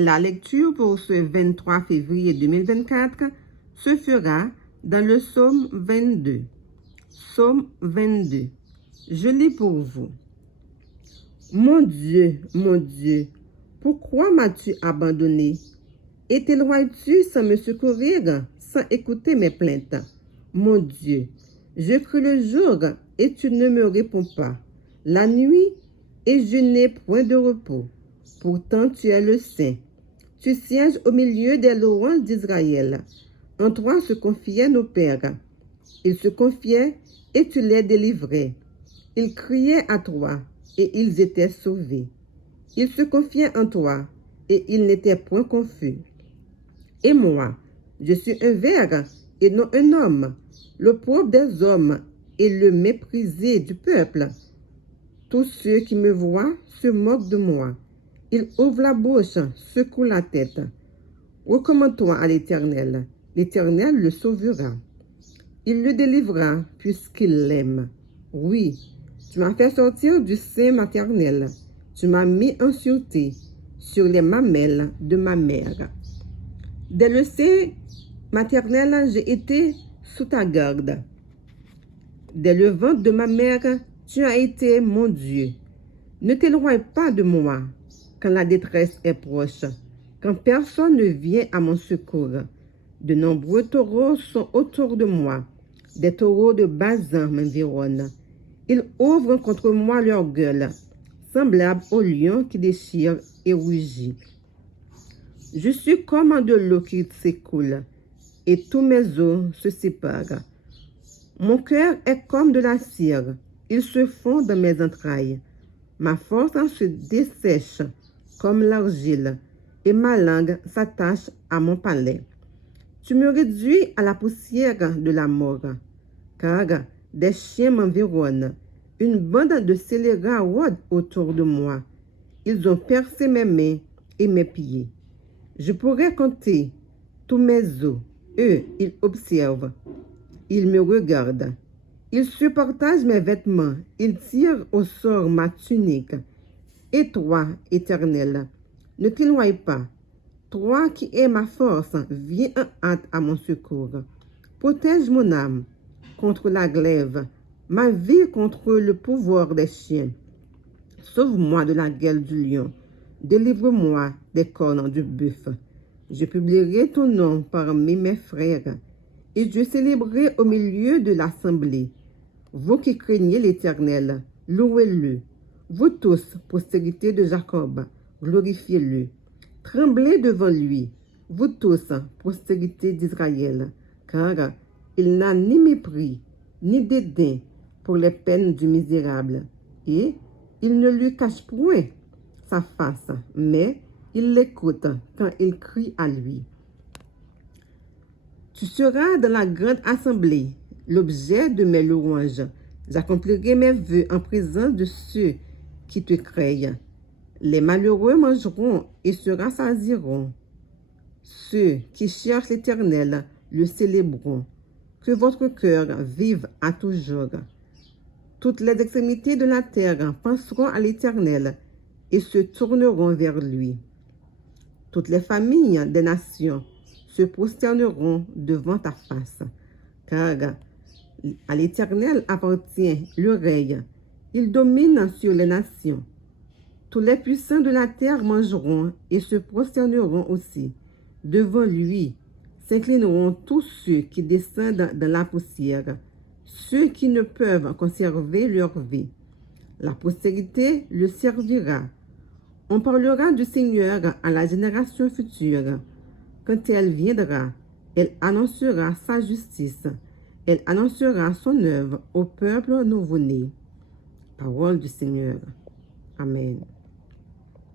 La lecture pour ce 23 février 2024 se fera dans le psaume 22. Psaume 22. Je lis pour vous. Mon Dieu, pourquoi m'as-tu abandonné? Et t'éloignes-tu sans me secourir, sans écouter mes plaintes? Mon Dieu, je crie le jour et tu ne me réponds pas, la nuit et je n'ai point de repos. Pourtant tu es le Saint. Tu sièges au milieu des louanges d'Israël. En toi se confiaient nos pères. Ils se confiaient et tu les délivrais. Ils criaient à toi et ils étaient sauvés. Ils se confiaient en toi et ils n'étaient point confus. Et moi, je suis un ver et non un homme, le pauvre des hommes et le méprisé du peuple. Tous ceux qui me voient se moquent de moi. Ils ouvrent la bouche, secouent la tête. Recommande-toi à l'Éternel. L'Éternel le sauvera. Il le délivrera puisqu'il l'aime. Oui, tu m'as fait sortir du sein maternel. Tu m'as mis en sûreté sur les mamelles de ma mère. Dès le sein maternel, j'ai été sous ta garde. Dès le ventre de ma mère, tu as été mon Dieu. Ne t'éloigne pas de moi quand la détresse est proche, quand personne ne vient à mon secours. De nombreux taureaux sont autour de moi. Des taureaux de Basan m'environnent. Ils ouvrent contre moi leur gueule, semblables aux lions qui déchirent et rugit. Je suis comme de l'eau qui s'écoule, et tous mes os se séparent. Mon cœur est comme de la cire, il se fond dans mes entrailles. Ma force se dessèche comme l'argile, et ma langue s'attache à mon palais. Tu me réduis à la poussière de la mort, car des chiens m'environnent. Une bande de scélérats rôde autour de moi. Ils ont percé mes mains et mes pieds. Je pourrais compter tous mes os. Eux, ils observent. Ils me regardent. Ils surpartagent mes vêtements. Ils tirent au sort ma tunique. Et toi, Éternel, ne t'éloigne pas. Toi qui es ma force, viens en hâte à mon secours. Protège mon âme contre la glaive, ma vie contre le pouvoir des chiens. Sauve-moi de la gueule du lion. Délivre-moi des cornes du bœuf. Je publierai ton nom parmi mes frères et je célébrerai au milieu de l'assemblée. Vous qui craignez l'Éternel, louez-le. Vous tous, postérité de Jacob, glorifiez-le. Tremblez devant lui, vous tous, postérité d'Israël, car il n'a ni mépris, ni dédain pour les peines du misérable, et il ne lui cache point sa face, mais il l'écoute quand il crie à lui. Tu seras dans la grande assemblée, l'objet de mes louanges. J'accomplirai mes vœux en présence de ceux qui te craignent. Les malheureux mangeront et se rassasieront. Ceux qui cherchent l'Éternel le célébreront. Que votre cœur vive à toujours. Toutes les extrémités de la terre penseront à l'Éternel et se tourneront vers lui. Toutes les familles des nations se prosterneront devant ta face, car à l'Éternel appartient le règne. Il domine sur les nations. Tous les puissants de la terre mangeront et se prosterneront aussi. Devant lui s'inclineront tous ceux qui descendent dans la poussière, ceux qui ne peuvent conserver leur vie. La postérité le servira. On parlera du Seigneur à la génération future. Quand elle viendra, elle annoncera sa justice. Elle annoncera son œuvre au peuple nouveau-né. Parole du Seigneur. Amen.